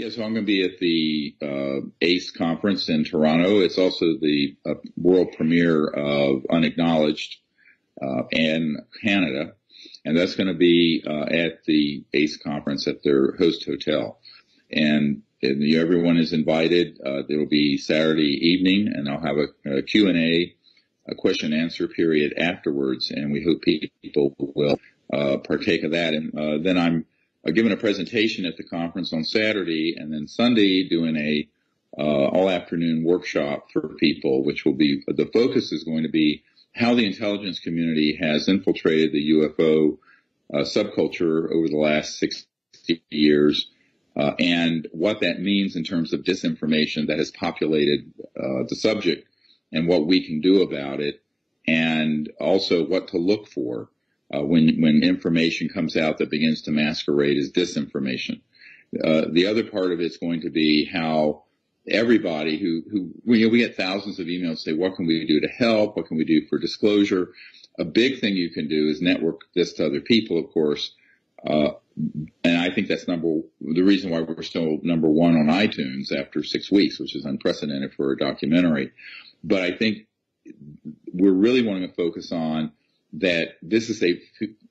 Yeah, so I'm going to be at the ACE conference in Toronto. It's also the world premiere of Unacknowledged in Canada, and that's going to be at the ACE conference at their host hotel. And everyone is invited. There will be Saturday evening, and I'll have a Q&A, a question and answer period afterwards, and we hope people will partake of that. And then I'm giving a presentation at the conference on Saturday, and then Sunday doing a all-afternoon workshop for people, which will be, the focus is going to be how the intelligence community has infiltrated the UFO subculture over the last 60 years, and what that means in terms of disinformation that has populated the subject and what we can do about it, and also what to look for when information comes out that begins to masquerade as disinformation. The other part of it's going to be how everybody we get thousands of emails say, what can we do to help? What can we do for disclosure? A big thing you can do is network this to other people, of course. And I think that's the reason why we're still number one on iTunes after 6 weeks, which is unprecedented for a documentary. But I think we're really wanting to focus on that this is a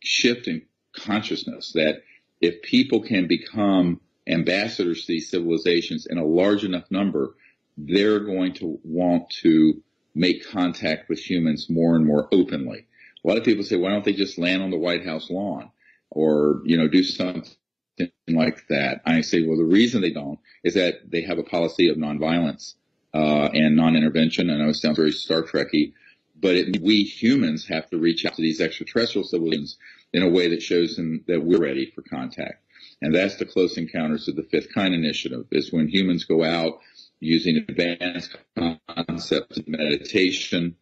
shift in consciousness, that if people can become ambassadors to these civilizations in a large enough number, they're going to want to make contact with humans more and more openly. A lot of people say, why don't they just land on the White House lawn or, do something like that? I say, well, the reason they don't is that they have a policy of nonviolence and non-intervention. I know it sounds very Star Trek-y, but we humans have to reach out to these extraterrestrial civilians in a way that shows them that we're ready for contact. And that's the Close Encounters of the Fifth Kind initiative, is when humans go out using advanced concepts of meditation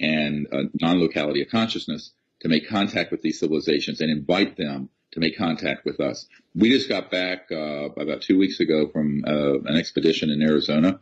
and non-locality of consciousness to make contact with these civilizations and invite them to make contact with us. We just got back about 2 weeks ago from an expedition in Arizona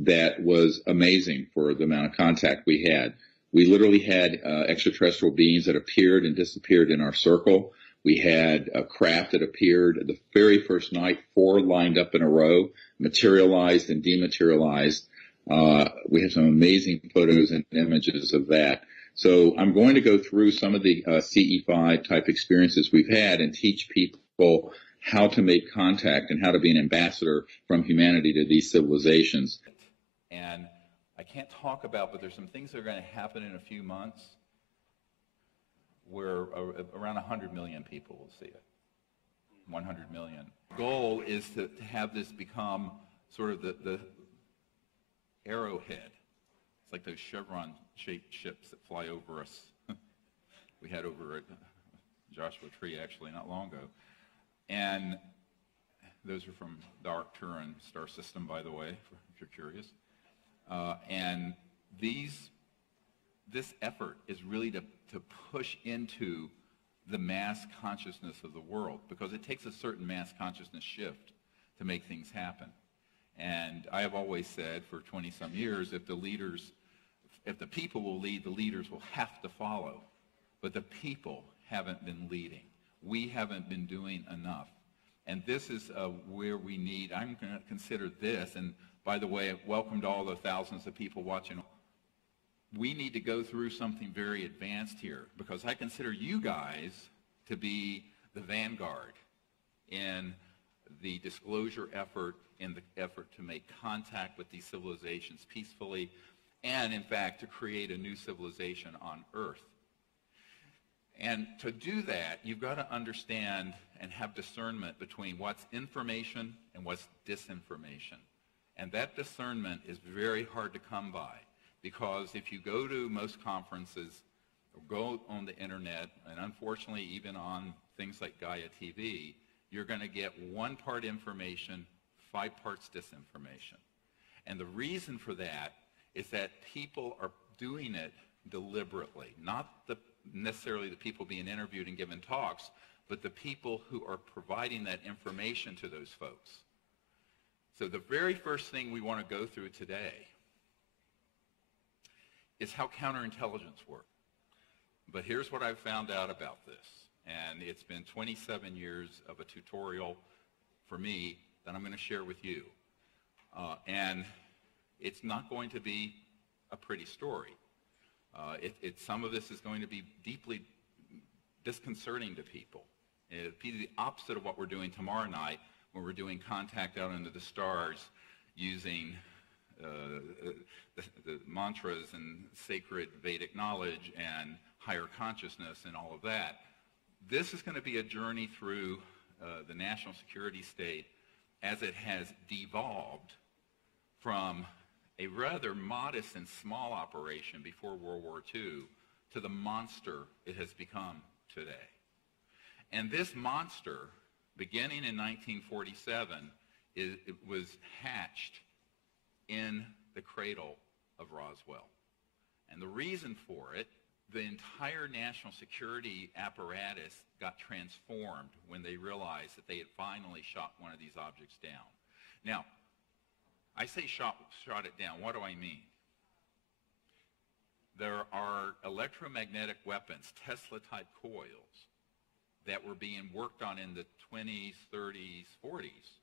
that was amazing for the amount of contact we had. We literally had extraterrestrial beings that appeared and disappeared in our circle. We had a craft that appeared the very first night, 4 lined up in a row, materialized and dematerialized. We have some amazing photos and images of that. So I'm going to go through some of the CE5 type experiences we've had and teach people how to make contact and how to be an ambassador from humanity to these civilizations. And I can't talk about, but there's some things that are going to happen in a few months where around 100 million people will see it. 100 million. The goal is to have this become sort of the arrowhead. It's like those chevron-shaped ships that fly over us. We had over at Joshua Tree actually not long ago. And those are from the Arcturan star system, by the way, if you're curious. And this effort is really to push into the mass consciousness of the world, because it takes a certain mass consciousness shift to make things happen. And I have always said for 20-some years, if the people will lead, the leaders will have to follow. But the people haven't been leading. We haven't been doing enough. And this is where we need, I'm going to consider this, and by the way, welcome to all the thousands of people watching. We need to go through something very advanced here, because I consider you guys to be the vanguard in the disclosure effort, in the effort to make contact with these civilizations peacefully, and in fact to create a new civilization on Earth. And to do that, you've got to understand and have discernment between what's information and what's disinformation. And that discernment is very hard to come by, because if you go to most conferences or go on the internet, and unfortunately even on things like Gaia TV, you're going to get 1 part information, 5 parts disinformation. And the reason for that is that people are doing it deliberately, not necessarily the people being interviewed and given talks, but the people who are providing that information to those folks. So the very first thing we want to go through today is how counterintelligence works. But here's what I've found out about this. And it's been 27 years of a tutorial for me that I'm going to share with you. And it's not going to be a pretty story. Some of this is going to be deeply disconcerting to people. It'll be the opposite of what we're doing tomorrow night when we're doing contact out into the stars using the mantras and sacred Vedic knowledge and higher consciousness and all of that. This is going to be a journey through the national security state as it has devolved from a rather modest and small operation before World War II to the monster it has become today. And this monster, beginning in 1947, it was hatched in the cradle of Roswell. And the reason for it, the entire national security apparatus got transformed when they realized that they had finally shot one of these objects down. Now, I say shot it down. What do I mean? There are electromagnetic weapons, Tesla-type coils, that were being worked on in the 20s, 30s, 40s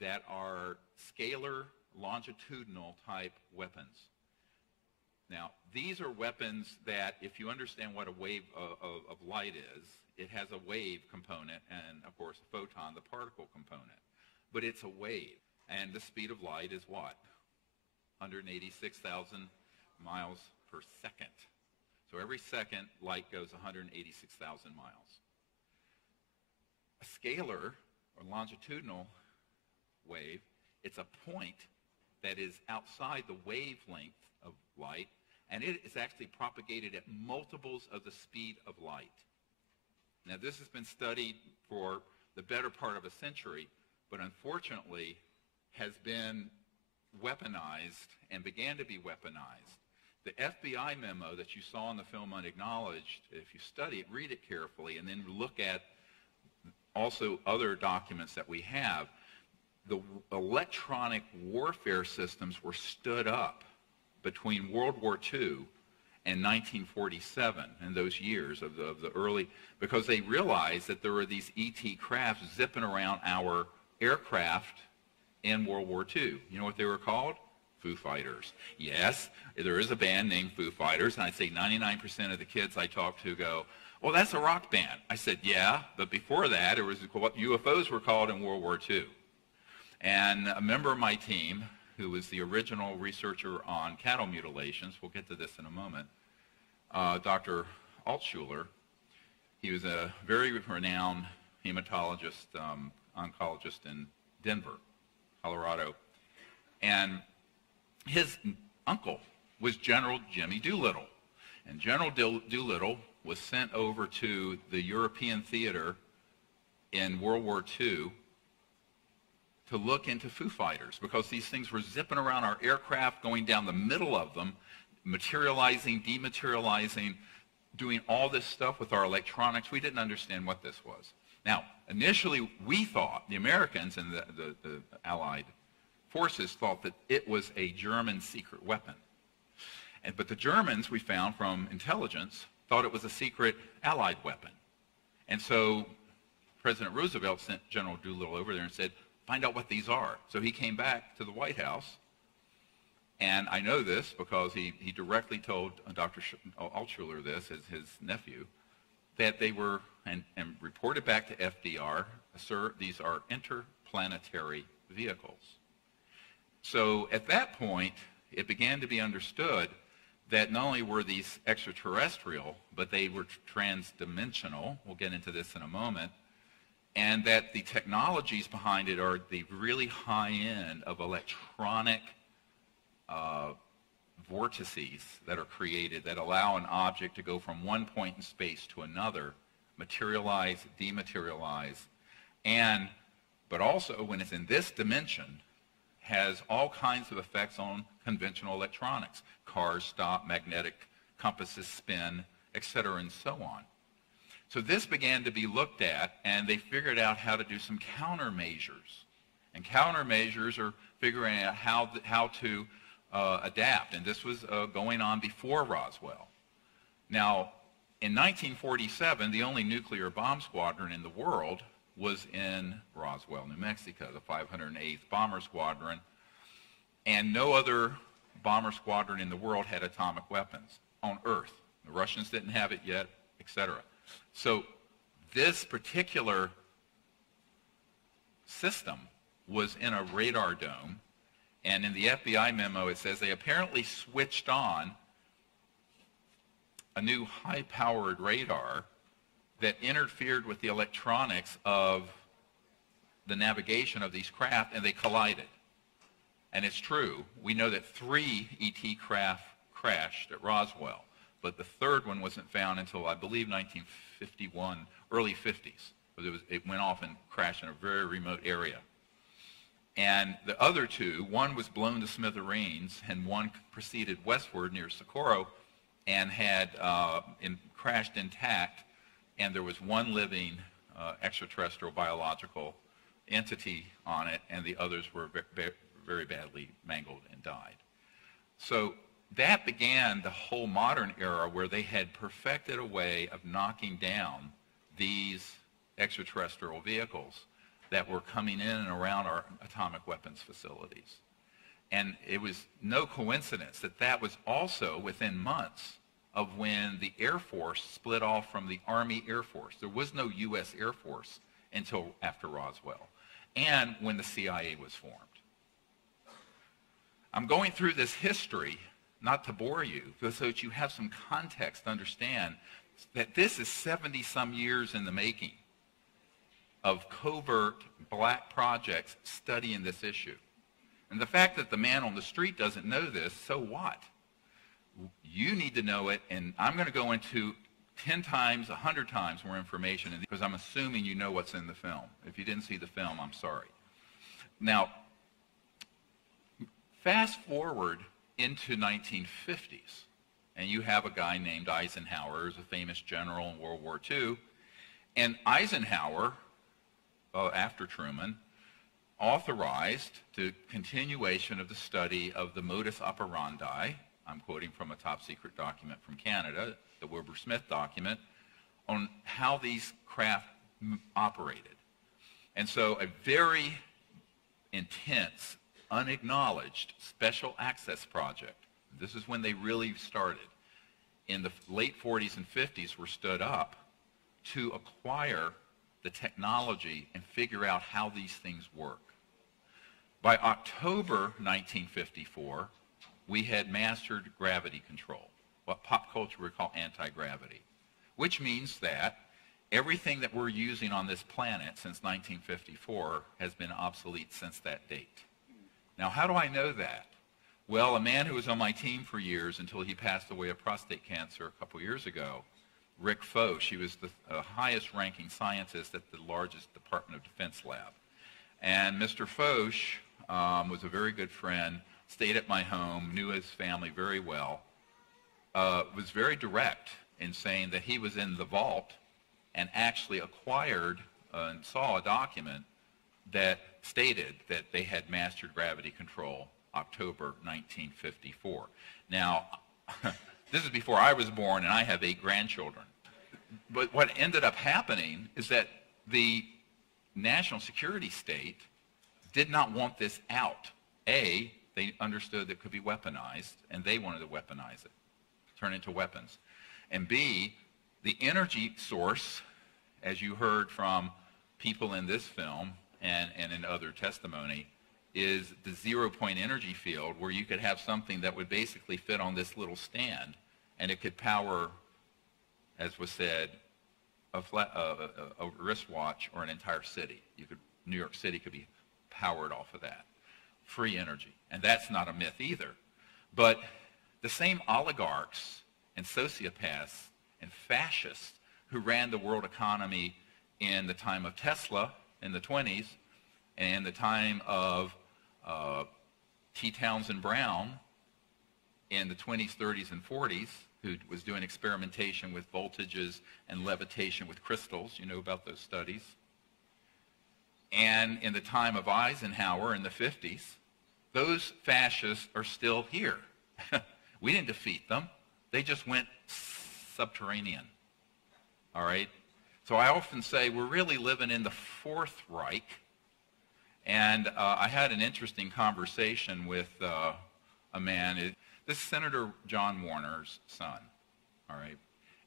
that are scalar, longitudinal type weapons. Now, these are weapons that, if you understand what a wave of light is, it has a wave component and, of course, a photon, the particle component. But it's a wave. And the speed of light is what? 186,000 miles per second. So every second, light goes 186,000 miles. A scalar, or longitudinal wave, it's a point that is outside the wavelength of light, and it is actually propagated at multiples of the speed of light. Now, this has been studied for the better part of a century, but unfortunately has been weaponized and began to be weaponized. The FBI memo that you saw in the film Unacknowledged, if you study it, read it carefully, and then look at also other documents that we have, the electronic warfare systems were stood up between World War II and 1947, in those years of the early, because they realized that there were these ET crafts zipping around our aircraft in World War II. You know what they were called? Foo Fighters. Yes, there is a band named Foo Fighters, and I'd say 99% of the kids I talk to go, well, that's a rock band. I said, yeah, but before that, it was what UFOs were called in World War II. And a member of my team, who was the original researcher on cattle mutilations, we'll get to this in a moment, Dr. Altshuler, he was a very renowned hematologist, oncologist in Denver, Colorado. And his uncle was General Jimmy Doolittle. And General Doolittle was sent over to the European theater in World War II to look into Foo Fighters, because these things were zipping around our aircraft, going down the middle of them, materializing, dematerializing, doing all this stuff with our electronics. We didn't understand what this was. Now, initially, we thought, the Americans and the Allied forces thought that it was a German secret weapon. But the Germans, we found from intelligence, thought it was a secret Allied weapon. And so President Roosevelt sent General Doolittle over there and said, find out what these are. So he came back to the White House, and I know this because he directly told Dr. Altshuler this, as his nephew, that they were, and reported back to FDR, sir, these are interplanetary vehicles. So at that point, it began to be understood that not only were these extraterrestrial, but they were transdimensional. We'll get into this in a moment. And that the technologies behind it are the really high end of electronic vortices that are created that allow an object to go from one point in space to another, materialize, dematerialize, but also when it's in this dimension, has all kinds of effects on conventional electronics. Cars stop, magnetic compasses spin, etc., and so on. So this began to be looked at, and they figured out how to do some countermeasures. And countermeasures are figuring out how to adapt, and this was going on before Roswell. Now, in 1947, the only nuclear bomb squadron in the world was in Roswell, New Mexico, the 508th Bomber Squadron, and no other bomber squadron in the world had atomic weapons on Earth. The Russians didn't have it yet, etc. So this particular system was in a radar dome, and in the FBI memo it says they apparently switched on a new high-powered radar that interfered with the electronics of the navigation of these craft, and they collided. And it's true. We know that 3 ET craft crashed at Roswell, but the third one wasn't found until, I believe, 1951, early 50s. But it went off and crashed in a very remote area. And the other 2, one was blown to smithereens, and one proceeded westward near Socorro and had crashed intact, and there was one living extraterrestrial biological entity on it, and the others were very badly mangled and died. So that began the whole modern era where they had perfected a way of knocking down these extraterrestrial vehicles that were coming in and around our atomic weapons facilities. And it was no coincidence that that was also within months of when the Air Force split off from the Army Air Force. There was no U.S. Air Force until after Roswell, and when the CIA was formed. I'm going through this history not to bore you, but so that you have some context to understand that this is 70-some years in the making of covert black projects studying this issue. And the fact that the man on the street doesn't know this, so what? You need to know it, and I'm going to go into 10 times, 100 times more information because I'm assuming you know what's in the film. If you didn't see the film, I'm sorry. Now, fast forward into 1950s, and you have a guy named Eisenhower, who's a famous general in World War II, and Eisenhower, after Truman, authorized the continuation of the study of the modus operandi. I'm quoting from a top secret document from Canada, the Wilbur-Smith document, on how these craft operated. And so a very intense, unacknowledged special access project, this is when they really started, in the late 40s and 50s were stood up to acquire the technology and figure out how these things work. By October 1954, we had mastered gravity control, what pop culture would call anti-gravity, which means that everything that we're using on this planet since 1954 has been obsolete since that date. Now, how do I know that? Well, a man who was on my team for years until he passed away of prostate cancer a couple years ago, Rick Foch, he was the highest-ranking scientist at the largest Department of Defense lab. And Mr. Foch was a very good friend, stayed at my home, knew his family very well, was very direct in saying that he was in the vault and actually acquired and saw a document that stated that they had mastered gravity control October 1954. Now, this is before I was born, and I have 8 grandchildren. But what ended up happening is that the national security state did not want this out. A, they understood it could be weaponized, and they wanted to weaponize it, turn it into weapons. And B, the energy source, as you heard from people in this film and in other testimony, is the zero-point energy field where you could have something that would basically fit on this little stand, and it could power, as was said, a wristwatch or an entire city. New York City could be powered off of that. Free energy. And that's not a myth either. But the same oligarchs and sociopaths and fascists who ran the world economy in the time of Tesla in the 20s and the time of T. Townsend Brown in the 20s, 30s, and 40s, who was doing experimentation with voltages and levitation with crystals. You know about those studies. And in the time of Eisenhower in the 50s, those fascists are still here. We didn't defeat them. They just went subterranean. All right? So I often say we're really living in the Fourth Reich. And I had an interesting conversation with a man. This is Senator John Warner's son, all right?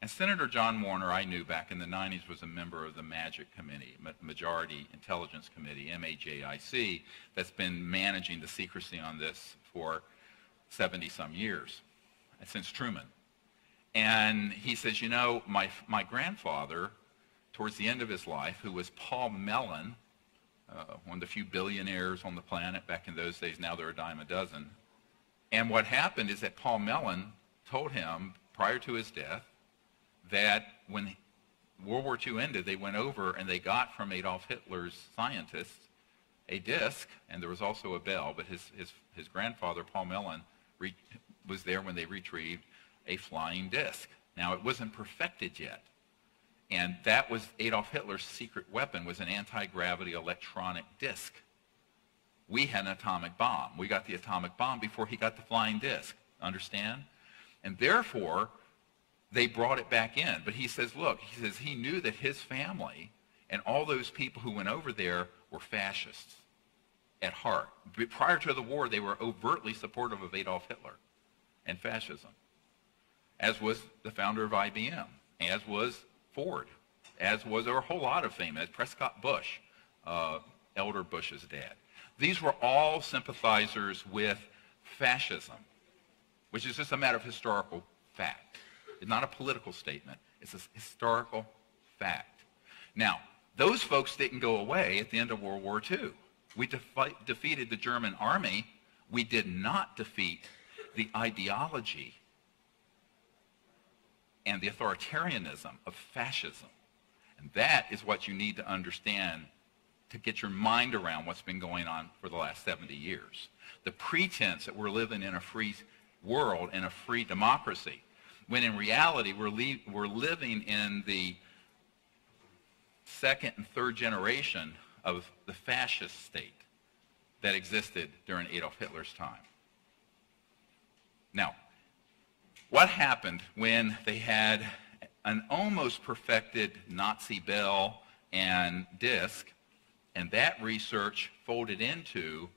And Senator John Warner, I knew back in the 90s, was a member of the MAGIC Committee, Majority Intelligence Committee, MAJIC, that's been managing the secrecy on this for 70-some years, since Truman. And he says, you know, my grandfather, towards the end of his life, who was Paul Mellon, one of the few billionaires on the planet back in those days, now they're a dime a dozen. And what happened is that Paul Mellon told him, prior to his death, that when World War II ended, they went over and they got from Adolf Hitler's scientists a disc, and there was also a bell, but his grandfather, Paul Mellon, was there when they retrieved a flying disc. Now, it wasn't perfected yet. And that was Adolf Hitler's secret weapon, was an anti-gravity electronic disc. We had an atomic bomb. We got the atomic bomb before he got the flying disc. Understand? And therefore, they brought it back in. But he says, look, he says he knew that his family and all those people who went over there were fascists at heart. But prior to the war, they were overtly supportive of Adolf Hitler and fascism, as was the founder of IBM, as was Ford, as was a whole lot of famous, Prescott Bush, Elder Bush's dad. These were all sympathizers with fascism, which is just a matter of historical fact. It's not a political statement. It's a historical fact. Now, those folks didn't go away at the end of World War II. We defeated the German army. We did not defeat the ideology and the authoritarianism of fascism. And that is what you need to understand to get your mind around what's been going on for the last 70 years. The pretense that we're living in a free world and a free democracy, when in reality we're living in the second and third generation of the fascist state that existed during Adolf Hitler's time. Now, what happened when they had an almost perfected Nazi bell and disc, and that research folded into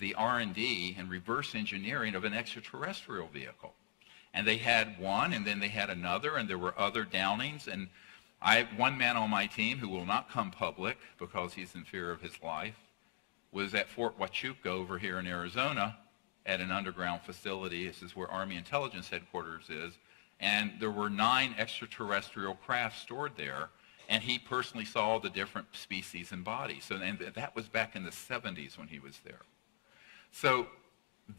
the R&D and reverse engineering of an extraterrestrial vehicle? And they had one, and then they had another, and there were other downings. And I have one man on my team who will not come public because he's in fear of his life, was at Fort Huachuca over here in Arizona at an underground facility. This is where Army Intelligence Headquarters is. And there were 9 extraterrestrial craft stored there, and he personally saw the different species and bodies. So, and that was back in the 70s when he was there. So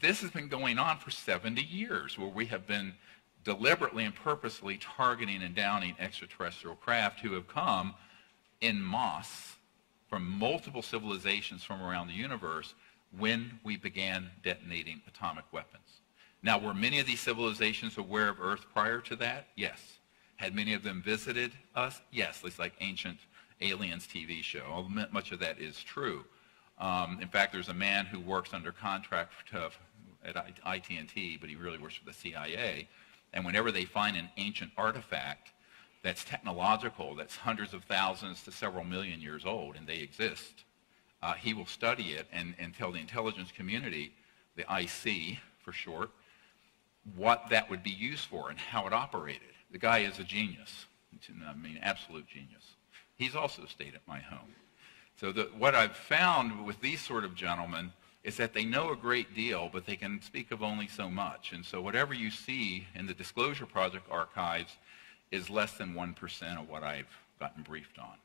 this has been going on for 70 years, where we have been deliberately and purposely targeting and downing extraterrestrial craft who have come en masse from multiple civilizations from around the universe when we began detonating atomic weapons. Now, were many of these civilizations aware of Earth prior to that? Yes. Had many of them visited us? Yes. It's like Ancient Aliens TV show. Much of that is true. In fact, there's a man who works under contract at IT&T, but he really works for the CIA. And whenever they find an ancient artifact that's technological, that's hundreds of thousands to several million years old, and they exist, he will study it and tell the intelligence community, the IC for short, what that would be used for and how it operated. The guy is a genius. I mean, absolute genius. He's also stayed at my home. So what I've found with these sort of gentlemen is that they know a great deal, but they can speak of only so much. And so whatever you see in the Disclosure Project archives is less than 1% of what I've gotten briefed on.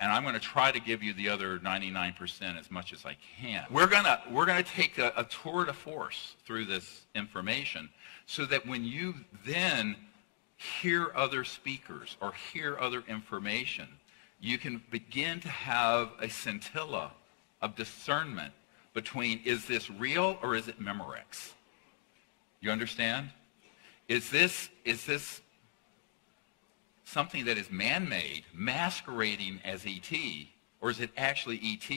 And I'm going to try to give you the other 99% as much as I can. We're going to take a tour de force through this information so that when you then hear other speakers or hear other information, you can begin to have a scintilla of discernment between, is this real or is it Memorex? You understand? Is this something that is man-made, masquerading as ET, or is it actually ET,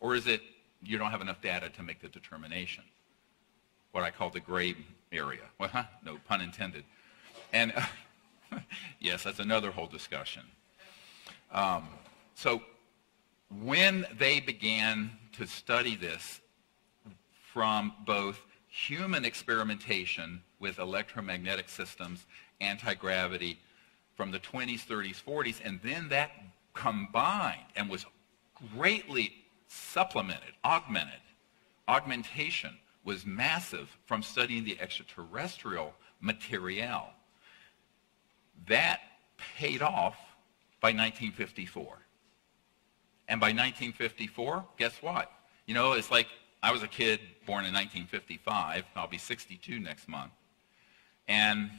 or is it you don't have enough data to make the determination? What I call the gray area. Well, no pun intended. And Yes, that's another whole discussion. So when they began to study this from both human experimentation with electromagnetic systems, anti-gravity, from the 20s, 30s, 40s, and then that combined and was greatly supplemented, augmentation was massive from studying the extraterrestrial material. That paid off by 1954. And by 1954, guess what? You know, it's like I was a kid born in 1955. I'll be 62 next month. And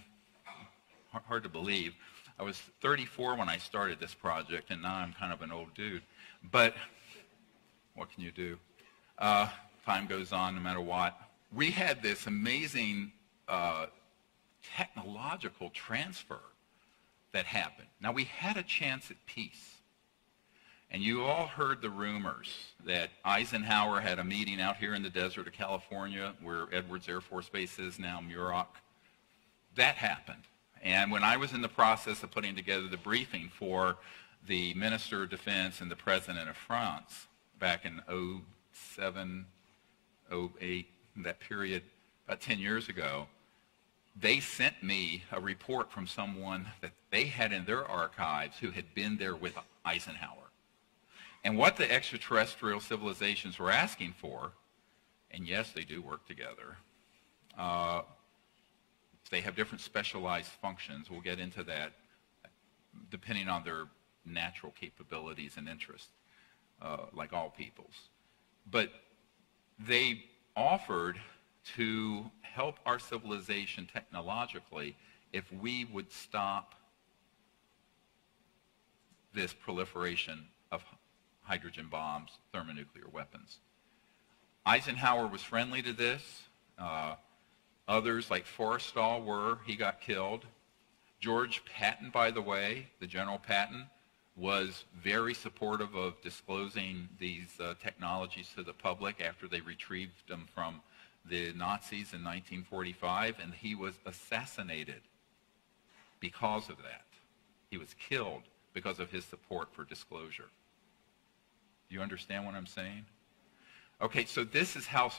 hard to believe, I was 34 when I started this project, and now I'm kind of an old dude. But what can you do? Time goes on no matter what. We had this amazing technological transfer that happened. Now, we had a chance at peace. And you all heard the rumors that Eisenhower had a meeting out here in the desert of California where Edwards Air Force Base is now, Muroc. That happened. And when I was in the process of putting together the briefing for the Minister of Defense and the President of France back in 07, 08, that period, about 10 years ago, they sent me a report from someone that they had in their archives who had been there with Eisenhower. And what the extraterrestrial civilizations were asking for, and yes, they do work together, they have different specialized functions. We'll get into that depending on their natural capabilities and interests, like all peoples. But they offered to help our civilization technologically if we would stop this proliferation of hydrogen bombs, thermonuclear weapons. Eisenhower was friendly to this. Others like Forrestal were. He got killed. George Patton, by the way, the General Patton, was very supportive of disclosing these technologies to the public after they retrieved them from the Nazis in 1945, and he was assassinated because of that. He was killed because of his support for disclosure. Do you understand what I'm saying? Okay, so this is how,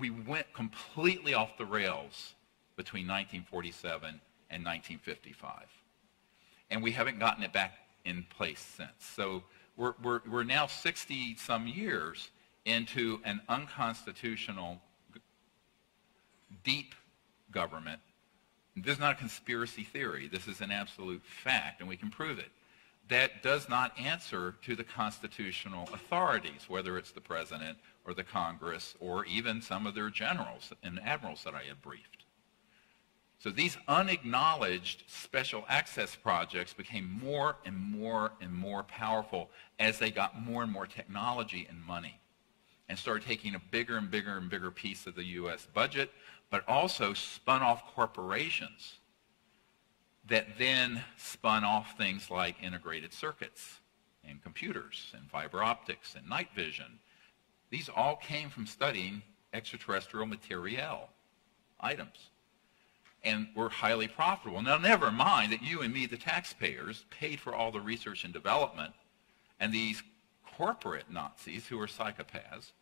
we went completely off the rails between 1947 and 1955. And we haven't gotten it back in place since. So we're now 60-some years into an unconstitutional, deep government. This is not a conspiracy theory. This is an absolute fact, and we can prove it. That does not answer to the constitutional authorities, whether it's the president or the Congress or even some of their generals and admirals that I have briefed. So these unacknowledged special access projects became more and more and more powerful as they got more and more technology and money and started taking a bigger and bigger and bigger piece of the U.S. budget, but also spun off corporations that then spun off things like integrated circuits and computers and fiber optics and night vision. These all came from studying extraterrestrial material items and were highly profitable. Now, never mind that you and me, the taxpayers, paid for all the research and development, and these corporate Nazis who are psychopaths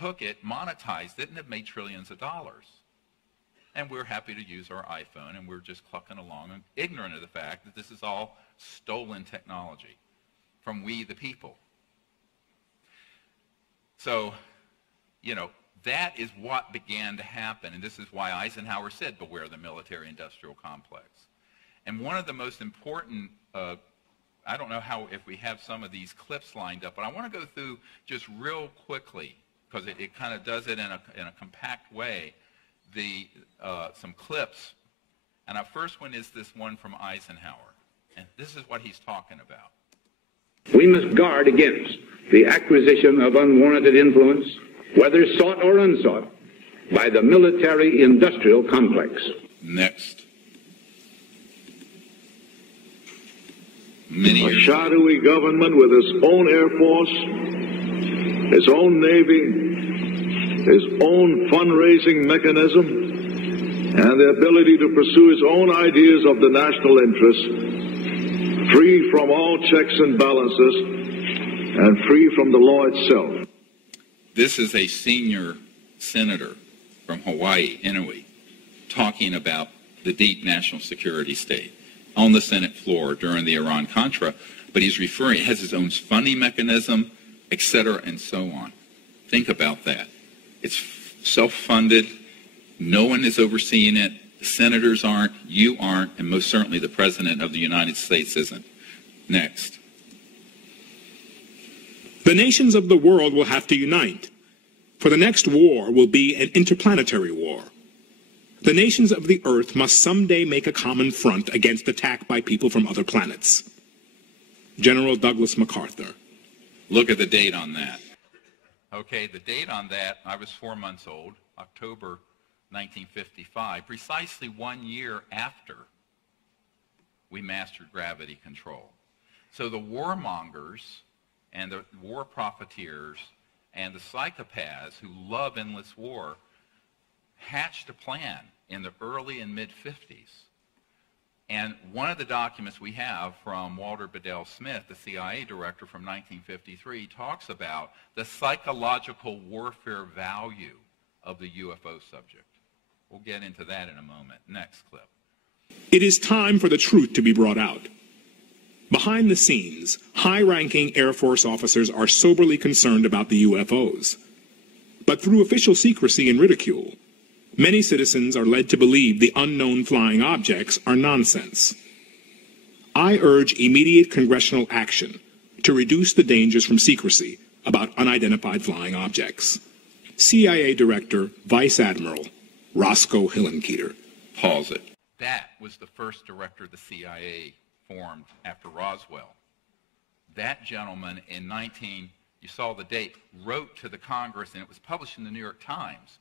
took it, monetized it, and have made trillions of dollars. And we're happy to use our iPhone, and we're just clucking along and ignorant of the fact that this is all stolen technology from we the people. So, you know, that is what began to happen, and this is why Eisenhower said, beware the military-industrial complex. And one of the most important, I don't know how, if we have some of these clips lined up, but I want to go through just real quickly, because it kind of does it in a compact way, some clips. And our first one is this one from Eisenhower, and this is what he's talking about. We must guard against the acquisition of unwarranted influence, whether sought or unsought, by the military-industrial complex. Next. A shadowy government with its own Air Force, its own Navy, its own fundraising mechanism, and the ability to pursue his own ideas of the national interest, free from all checks and balances, and free from the law itself. This is a senior senator from Hawaii, Inouye, talking about the deep national security state on the Senate floor during the Iran-Contra, but he's referring, it has his own funding mechanism, et cetera, and so on. Think about that. It's self-funded. No one is overseeing it. The senators aren't, you aren't, and most certainly the President of the United States isn't. Next. The nations of the world will have to unite, for the next war will be an interplanetary war. The nations of the Earth must someday make a common front against attack by people from other planets. General Douglas MacArthur. Look at the date on that. Okay, the date on that, I was 4 months old, October 1955, precisely 1 year after we mastered gravity control. So the warmongers and the war profiteers and the psychopaths who love endless war hatched a plan in the early and mid-50s. And one of the documents we have from Walter Bedell Smith, the CIA director from 1953, talks about the psychological warfare value of the UFO subject. We'll get into that in a moment. Next clip. It is time for the truth to be brought out. Behind the scenes, high-ranking Air Force officers are soberly concerned about the UFOs. But through official secrecy and ridicule, many citizens are led to believe the unknown flying objects are nonsense. I urge immediate congressional action to reduce the dangers from secrecy about unidentified flying objects. CIA Director, Vice Admiral Roscoe Hillenkoetter. Pause it. That was the first director the CIA formed after Roswell. That gentleman in you saw the date, wrote to the Congress, and it was published in the New York Times.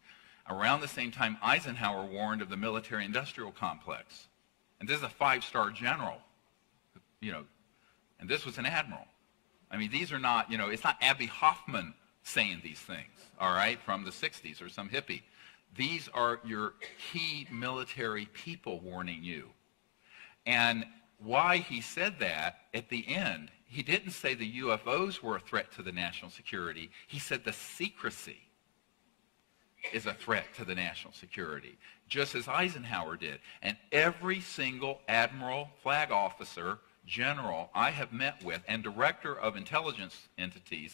Around the same time, Eisenhower warned of the military-industrial complex. And this is a 5-star general, and this was an admiral. I mean, these are not, it's not Abby Hoffman saying these things, all right, from the 60s or some hippie. These are your key military people warning you. And why he said that at the end, he didn't say the UFOs were a threat to the national security. He said the secrecy is a threat to the national security, just as Eisenhower did. And every single admiral, flag officer, general I have met with, and director of intelligence entities,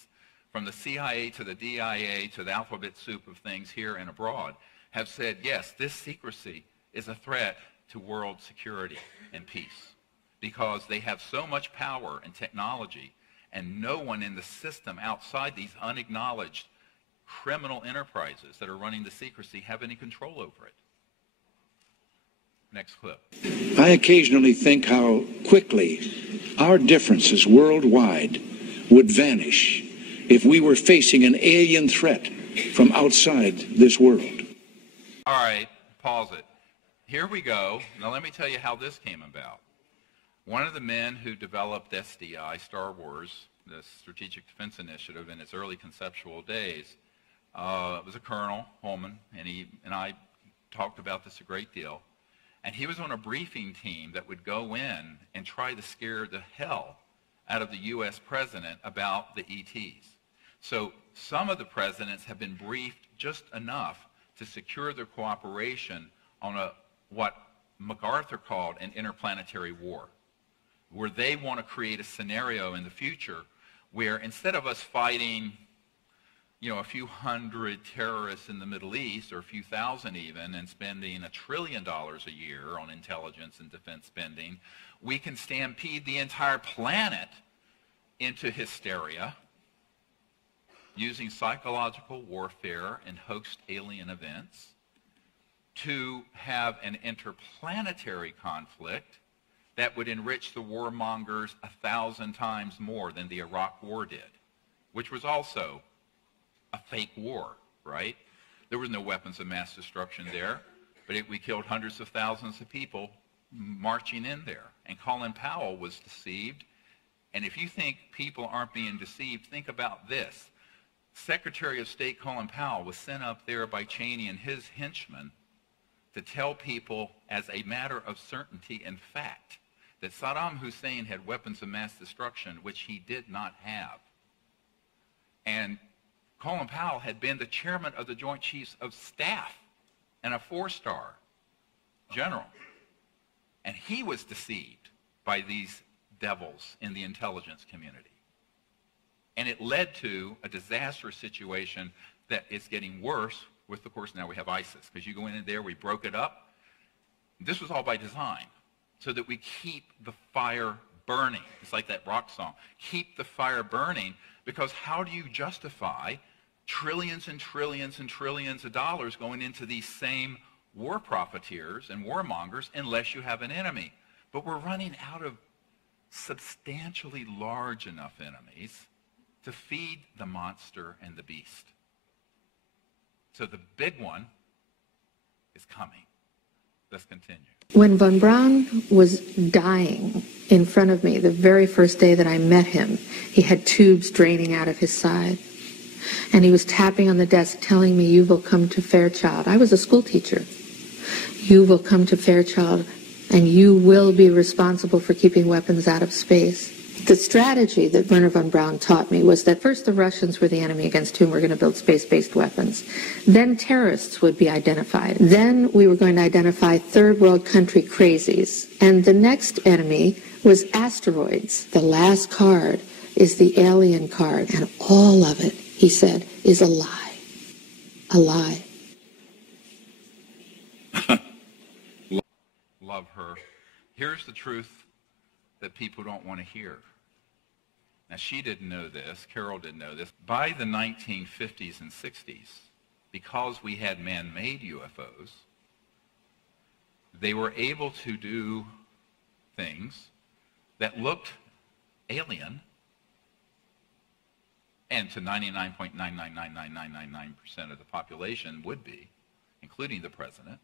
from the CIA to the DIA to the alphabet soup of things here and abroad, have said, yes, this secrecy is a threat to world security and peace, because they have so much power and technology, and no one in the system outside these unacknowledged criminal enterprises that are running the secrecy have any control over it. Next clip. I occasionally think how quickly our differences worldwide would vanish if we were facing an alien threat from outside this world. All right, pause it. Here we go. Now let me tell you how this came about. One of the men who developed SDI, Star Wars, the Strategic Defense Initiative, in its early conceptual days, was a Colonel, Holman, and I talked about this a great deal. And he was on a briefing team that would go in and try to scare the hell out of the U.S. president about the ETs. So some of the presidents have been briefed just enough to secure their cooperation on what MacArthur called an interplanetary war, where they want to create a scenario in the future where instead of us fighting, a few hundred terrorists in the Middle East, or a few thousand even, and spending $1 trillion a year on intelligence and defense spending, we can stampede the entire planet into hysteria using psychological warfare and hoax alien events to have an interplanetary conflict that would enrich the warmongers 1,000 times more than the Iraq War did, which was also a fake war, right? There was no weapons of mass destruction there, but we killed hundreds of thousands of people marching in there. And Colin Powell was deceived. And if you think people aren't being deceived, think about this. Secretary of State Colin Powell was sent up there by Cheney and his henchmen to tell people as a matter of certainty and fact that Saddam Hussein had weapons of mass destruction, which he did not have. And Colin Powell had been the chairman of the Joint Chiefs of Staff and a 4-star general. And he was deceived by these devils in the intelligence community. And it led to a disastrous situation that is getting worse with, of course, now we have ISIS. Because you go in there, we broke it up. This was all by design, so that we keep the fire burning. It's like that rock song. Keep the fire burning, because how do you justify trillions and trillions and trillions of dollars going into these same war profiteers and warmongers unless you have an enemy? But we're running out of substantially large enough enemies to feed the monster and the beast. So the big one is coming. Let's continue. When von Braun was dying in front of me, the very first day that I met him, he had tubes draining out of his side. And he was tapping on the desk telling me, "You will come to Fairchild." I was a school teacher. "You will come to Fairchild and you will be responsible for keeping weapons out of space." The strategy that Wernher von Braun taught me was that first the Russians were the enemy against whom we're going to build space-based weapons. Then terrorists would be identified. Then we were going to identify third world country crazies. And the next enemy was asteroids. The last card is the alien card. And all of it, he said, is a lie. A lie. Love her. Here's the truth that people don't want to hear. Now, she didn't know this, Carol didn't know this. By the 1950s and 60s, because we had man-made UFOs, they were able to do things that looked alien, and to 99.9999999% of the population would be, including the president,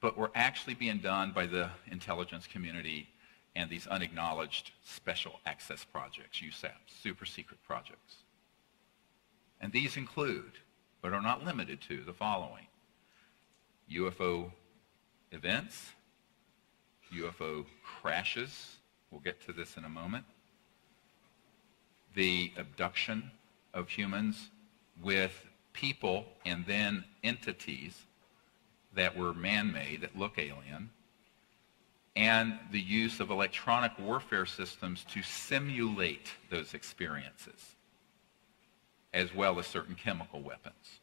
but were actually being done by the intelligence community and these unacknowledged special access projects, USAPs, super secret projects. And these include, but are not limited to, the following: UFO events, UFO crashes, we'll get to this in a moment, the abduction of humans with people and then entities that were man-made, that look alien, and the use of electronic warfare systems to simulate those experiences, as well as certain chemical weapons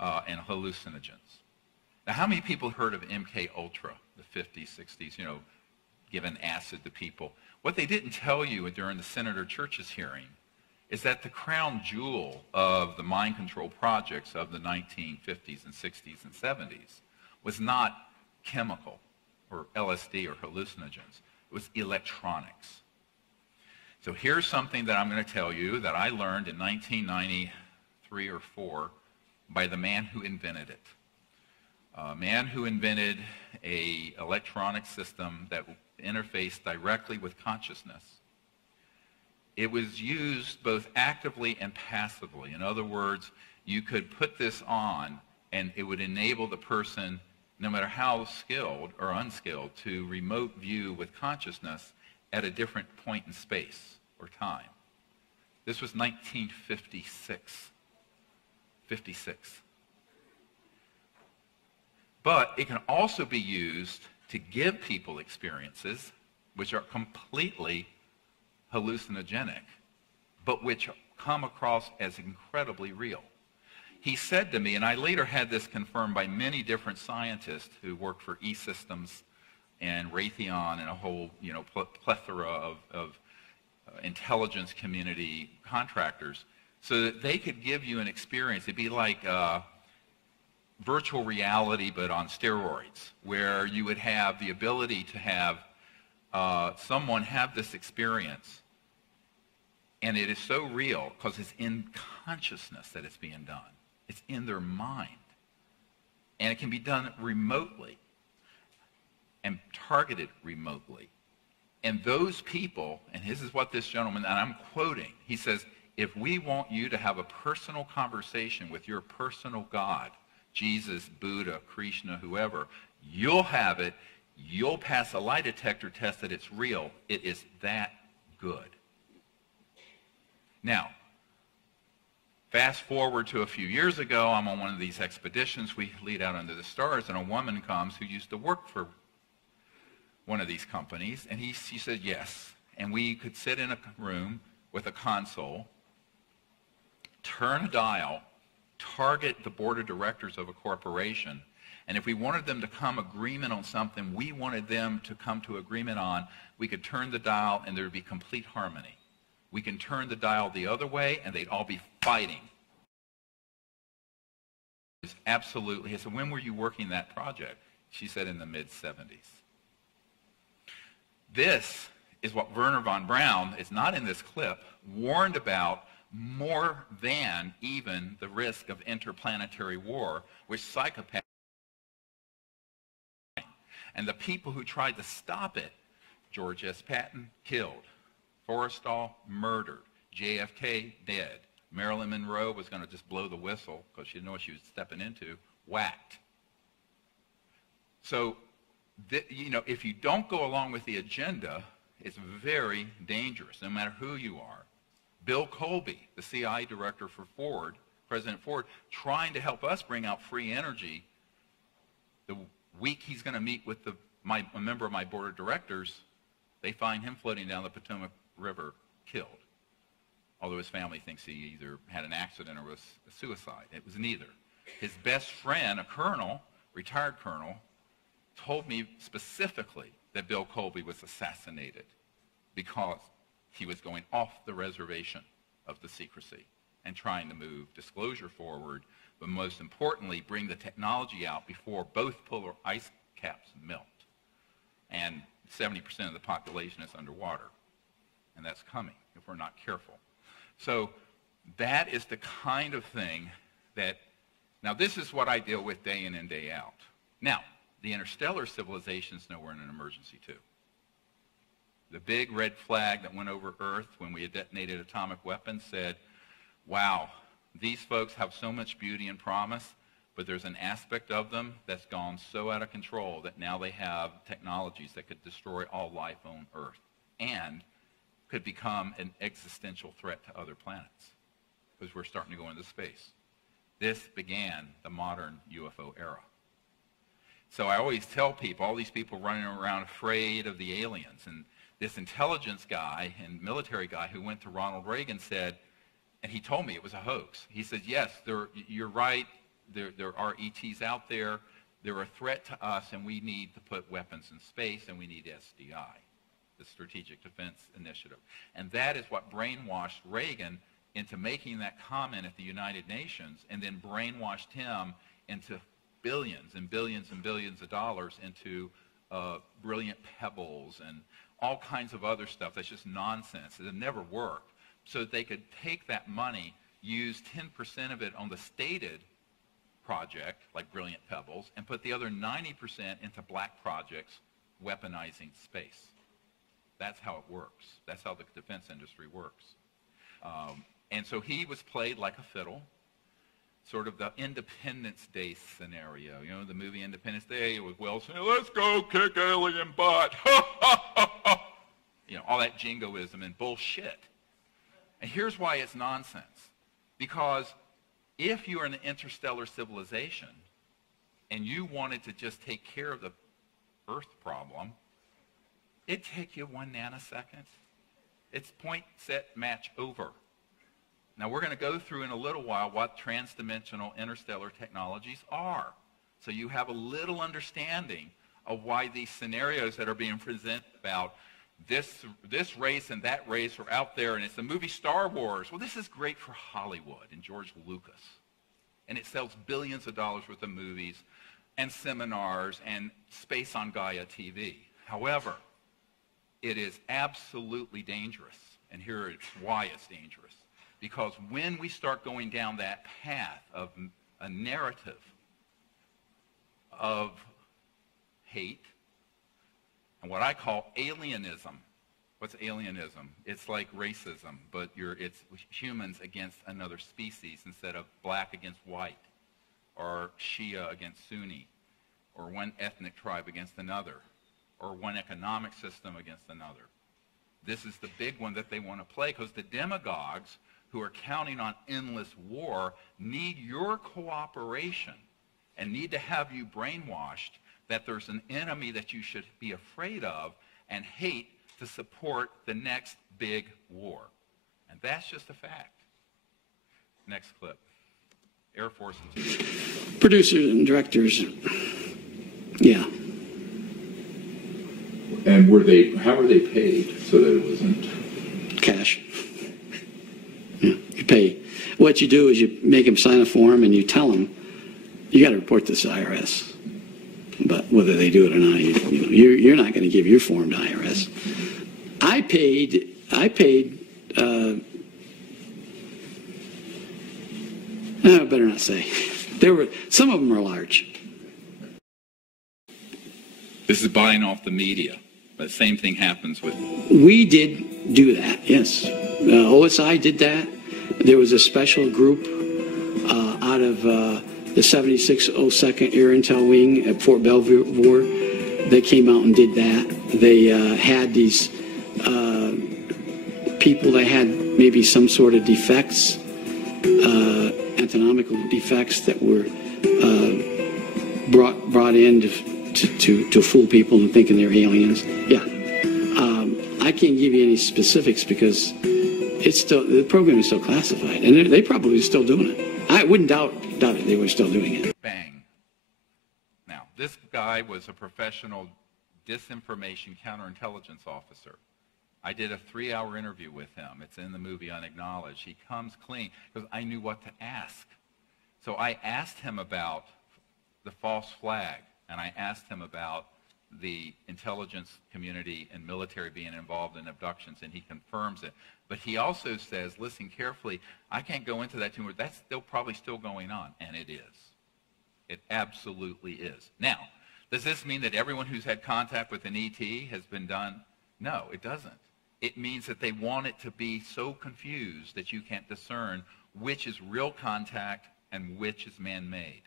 and hallucinogens. Now, how many people heard of MK Ultra, the 50s, 60s, giving acid to people? What they didn't tell you during the Senator Church's hearing is that the crown jewel of the mind control projects of the 1950s and 60s and 70s was not chemical or LSD or hallucinogens. It was electronics. So here's something that I'm going to tell you that I learned in 1993 or 4 by the man who invented it. A man who invented an electronic system that interfaced directly with consciousness. It was used both actively and passively. In other words, you could put this on and it would enable the person, no matter how skilled or unskilled, to remote view with consciousness at a different point in space or time. This was 1956. 56. But it can also be used to give people experiences which are completely hallucinogenic, but which come across as incredibly real. He said to me, and I later had this confirmed by many different scientists who worked for E-Systems and Raytheon and a whole plethora of intelligence community contractors, so that they could give you an experience. It'd be like virtual reality, but on steroids, where you would have the ability to have someone have this experience, and it is so real because it's in consciousness that it's being done. It's in their mind. And it can be done remotely and targeted remotely. And those people, and this is what this gentleman, and I'm quoting, he says, if we want you to have a personal conversation with your personal God, Jesus, Buddha, Krishna, whoever, you'll have it. You'll pass a lie detector test that it's real. It is that good. Now, fast forward to a few years ago, I'm on one of these expeditions. We lead out under the stars, and a woman comes who used to work for one of these companies, and she said yes. And we could sit in a room with a console, turn a dial, target the board of directors of a corporation, and if we wanted them to come agreement on something we wanted them to come to agreement on, we could turn the dial and there would be complete harmony. We can turn the dial the other way and they'd all be fighting. Absolutely. I said, when were you working that project? She said in the mid-70s. This is what Wernher von Braun, is not in this clip, warned about more than even the risk of interplanetary war, which psychopaths. And the people who tried to stop it, George S. Patton, killed. Forrestal, murdered. JFK, dead. Marilyn Monroe was going to just blow the whistle because she didn't know what she was stepping into, whacked. So, you know, if you don't go along with the agenda, it's very dangerous, no matter who you are. Bill Colby, the CIA director for Ford, President Ford, trying to help us bring out free energy. The week he's going to meet with a member of my board of directors, they find him floating down the Potomac River killed. Although his family thinks he either had an accident or was a suicide. It was neither. His best friend, a colonel, retired colonel, told me specifically that Bill Colby was assassinated because he was going off the reservation of the secrecy and trying to move disclosure forward, but most importantly, bring the technology out before both polar ice caps melt. And 70% of the population is underwater. And that's coming if we're not careful. So that is the kind of thing that, now this is what I deal with day in and day out. Now, the interstellar civilization is nowhere in an emergency too. The big red flag that went over Earth when we had detonated atomic weapons said, wow, these folks have so much beauty and promise, but there's an aspect of them that's gone so out of control that now they have technologies that could destroy all life on Earth and could become an existential threat to other planets because we're starting to go into space. This began the modern UFO era. So I always tell people, all these people running around afraid of the aliens, and this intelligence guy and military guy who went to Ronald Reagan said, and he told me it was a hoax. He said, yes, you're right, there are ETs out there, they're a threat to us, and we need to put weapons in space, and we need SDI, the Strategic Defense Initiative. And that is what brainwashed Reagan into making that comment at the United Nations, and then brainwashed him into billions and billions and billions of dollars into brilliant pebbles and all kinds of other stuff that's just nonsense. It never worked. So that they could take that money, use 10% of it on the stated project, like brilliant pebbles, and put the other 90% into black projects, weaponizing space. That's how it works. That's how the defense industry works. And so he was played like a fiddle, sort of the Independence Day scenario. You know, the movie Independence Day with Will saying, let's go kick alien butt. You know, all that jingoism and bullshit. And here's why it's nonsense. Because if you are an interstellar civilization and you wanted to just take care of the Earth problem, it'd take you 1 nanosecond. It's point, set, match, over. Now we're going to go through in a little while what transdimensional interstellar technologies are. So you have a little understanding of why these scenarios that are being presented about this race and that race are out there, and it's the movie Star Wars. Well, this is great for Hollywood and George Lucas. And it sells billions of dollars worth of movies and seminars and space on Gaia TV. However, it is absolutely dangerous. And here is why it's dangerous. Because when we start going down that path of a narrative of hate, and what I call alienism. What's alienism? It's like racism, but it's humans against another species instead of black against white. or Shia against Sunni, or one ethnic tribe against another, or one economic system against another. This is the big one that they want to play, because the demagogues who are counting on endless war need your cooperation and need to have you brainwashed that there's an enemy that you should be afraid of and hate to support the next big war. And that's just a fact. Next clip. Air Force and producers and directors. Yeah. And how were they paid so that it wasn't cash? Yeah, you pay. What you do is you make them sign a form and you tell them you got to report this to IRS. But whether they do it or not, you're not going to give your form to IRS. I paid. I better not say. Some of them are large. This is buying off the media. The same thing happens with... We did do that, yes. OSI did that. There was a special group out of the 7602nd Air Intel Wing at Fort Belvoir. They came out and did that. They had these people that had maybe some sort of defects, anatomical defects that were brought in to fool people into thinking they're aliens. Yeah. I can't give you any specifics because the program is still classified, and they probably still doing it. I wouldn't doubt it. They were still doing it. Bang. Now, this guy was a professional disinformation counterintelligence officer. I did a 3-hour interview with him. It's in the movie Unacknowledged. He comes clean because I knew what to ask. So I asked him about the false flag, and I asked him about the intelligence community and military being involved in abductions, and he confirms it. But he also says, listen carefully, I can't go into that too much. That's probably still going on, and it is. It absolutely is. Now, does this mean that everyone who's had contact with an ET has been done? No, it doesn't. It means that they want it to be so confused that you can't discern which is real contact and which is man-made.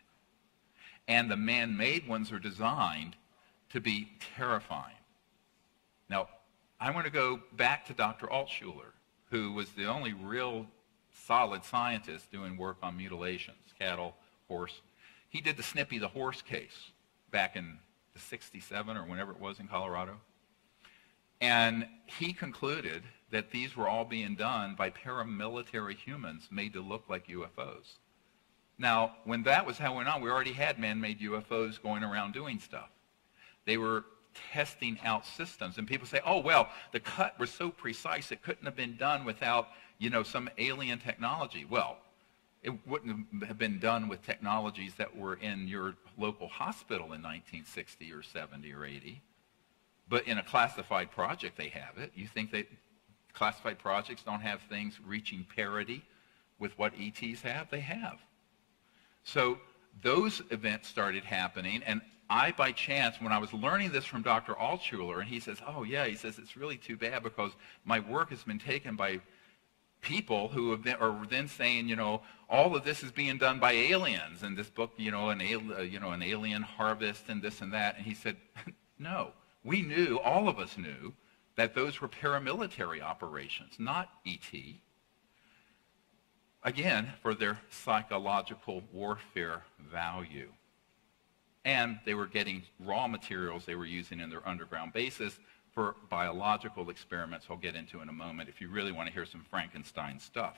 And the man-made ones are designed to be terrifying. Now, I want to go back to Dr. Altshuler, who was the only real solid scientist doing work on mutilations, cattle, horse. He did the Snippy the horse case back in the 67 or whenever it was in Colorado. And he concluded that these were all being done by paramilitary humans made to look like UFOs. Now, when that was going on, we already had man-made UFOs going around doing stuff. They were testing out systems. And people say, oh, well, the cut was so precise, it couldn't have been done without, some alien technology. Well, it wouldn't have been done with technologies that were in your local hospital in 1960 or 70 or 80. But in a classified project, they have it. You think that classified projects don't have things reaching parity with what ETs have? They have. So those events started happening, and I, by chance, when I was learning this from Dr. Altshuler, and he says, oh, yeah, he says, it's really too bad because my work has been taken by people who are then saying, all of this is being done by aliens, and this book, an alien harvest and this and that. And he said, no, we knew, all of us knew, that those were paramilitary operations, not ET. Again, for their psychological warfare value. And they were getting raw materials they were using in their underground bases for biological experiments I'll get into in a moment if you really want to hear some Frankenstein stuff.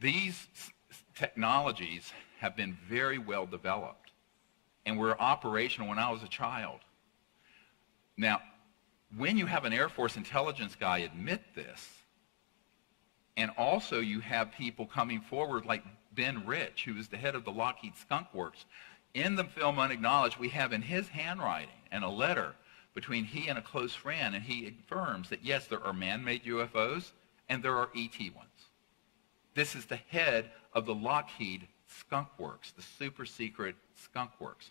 These technologies have been very well developed and were operational when I was a child. Now, when you have an Air Force intelligence guy admit this, and also you have people coming forward like Ben Rich, who is the head of the Lockheed Skunk Works. In the film Unacknowledged, we have in his handwriting and a letter between he and a close friend, and he affirms that, yes, there are man-made UFOs and there are ET ones. This is the head of the Lockheed Skunk Works, the super secret Skunk Works.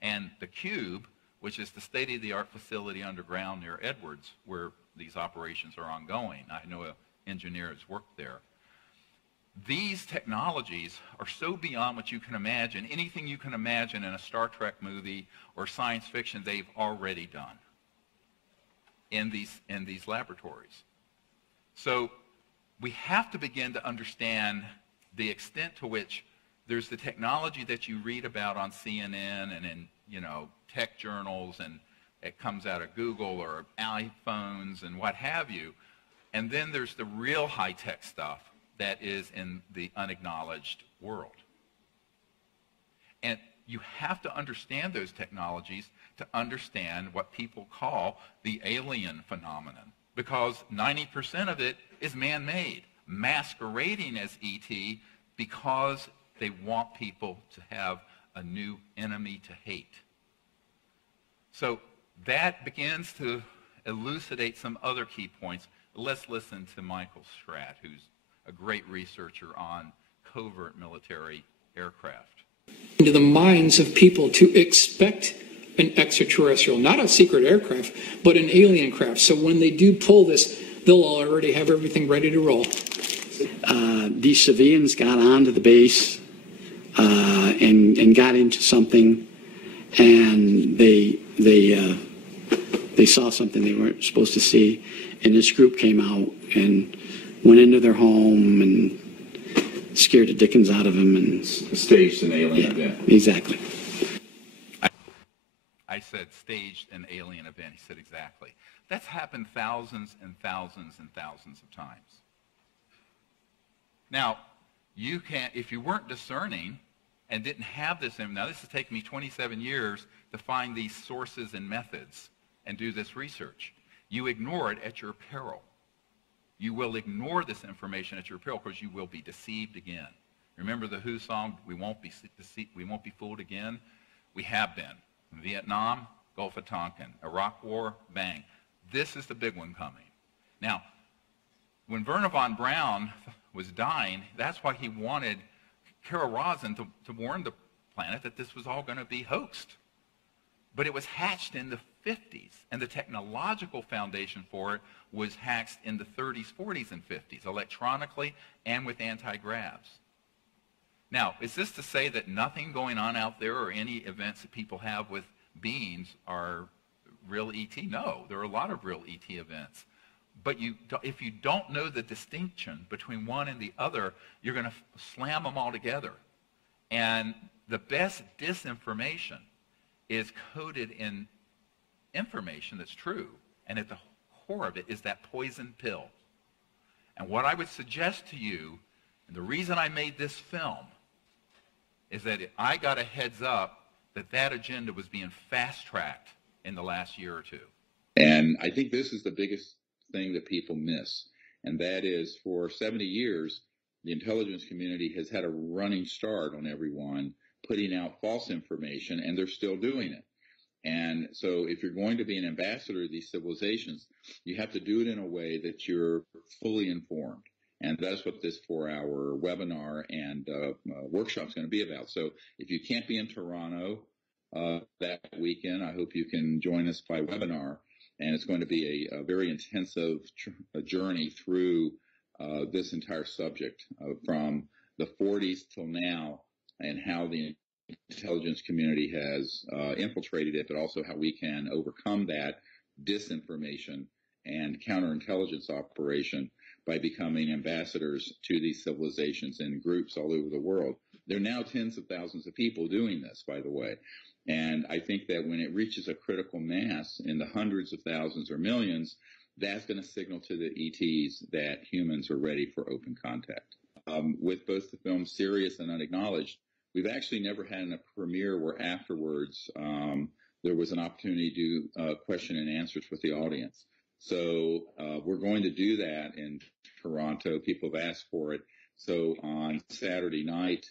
And the Cube, which is the state-of-the-art facility underground near Edwards, where these operations are ongoing. I know an engineer has worked there. these technologies are so beyond what you can imagine. Anything you can imagine in a Star Trek movie or science fiction, they've already done in these laboratories. So we have to begin to understand the extent to which there's the technology that you read about on CNN and in, tech journals, and it comes out of Google or iPhones and what have you. And then there's the real high-tech stuff that is in the unacknowledged world. And you have to understand those technologies to understand what people call the alien phenomenon, because 90% of it is man-made, masquerading as ET because they want people to have a new enemy to hate. So that begins to elucidate some other key points. Let's listen to Michael Stratt, who's a great researcher on covert military aircraft. Into the minds of people to expect an extraterrestrial, not a secret aircraft, but an alien craft. So when they do pull this, they'll already have everything ready to roll. These civilians got onto the base and got into something, and they saw something they weren't supposed to see, and this group came out and went into their home and scared the dickens out of them and staged an alien event. Exactly. I said staged an alien event. He said exactly. That's happened thousands and thousands and thousands of times. Now, you can't, if you weren't discerning and didn't have this, now this has taken me 27 years to find these sources and methods and do this research. You ignore it at your peril. You will ignore this information at your peril because you will be deceived again. Remember the Who song, we won't be fooled again? We have been. Vietnam, Gulf of Tonkin, Iraq War, bang. This is the big one coming. Now, when Wernher von Braun was dying, that's why he wanted Carol Rosin to warn the planet that this was all going to be hoaxed. But it was hatched in the 50s, and the technological foundation for it was hatched in the 30s, 40s, and 50s, electronically and with anti-gravs. Now, is this to say that nothing going on out there or any events that people have with beings are real ET? No, there are a lot of real ET events. But if you don't know the distinction between one and the other, you're going to slam them all together. And the best disinformation is coded in information that's true, and at the core of it is that poison pill. And what I would suggest to you, and the reason I made this film, is that I got a heads up that that agenda was being fast-tracked in the last year or two. And I think this is the biggest thing that people miss, and that is for 70 years, the intelligence community has had a running start on everyone putting out false information, and they're still doing it. And so if you're going to be an ambassador of these civilizations, you have to do it in a way that you're fully informed. And that's what this 4-hour webinar and workshop is going to be about. So if you can't be in Toronto that weekend, I hope you can join us by webinar. And it's going to be a very intensive journey through this entire subject from the 40s till now, and how the intelligence community has infiltrated it, but also how we can overcome that disinformation and counterintelligence operation by becoming ambassadors to these civilizations in groups all over the world. There are now tens of thousands of people doing this, by the way. And I think that when it reaches a critical mass in the hundreds of thousands or millions, that's going to signal to the ETs that humans are ready for open contact. With both the films Serious and Unacknowledged, we've actually never had a premiere where afterwards there was an opportunity to do question and answers with the audience. So we're going to do that in Toronto. People have asked for it. So on Saturday night,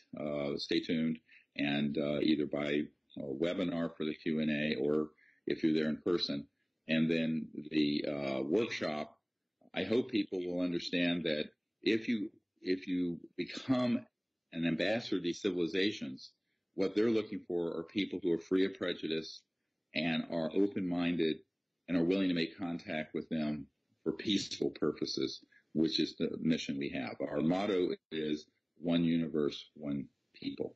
stay tuned, and either by webinar for the Q&A or if you're there in person. And then the workshop, I hope people will understand that if you become an ambassador to these civilizations, what they're looking for are people who are free of prejudice and are open-minded and are willing to make contact with them for peaceful purposes. which is the mission we have. Our motto is one universe, one people.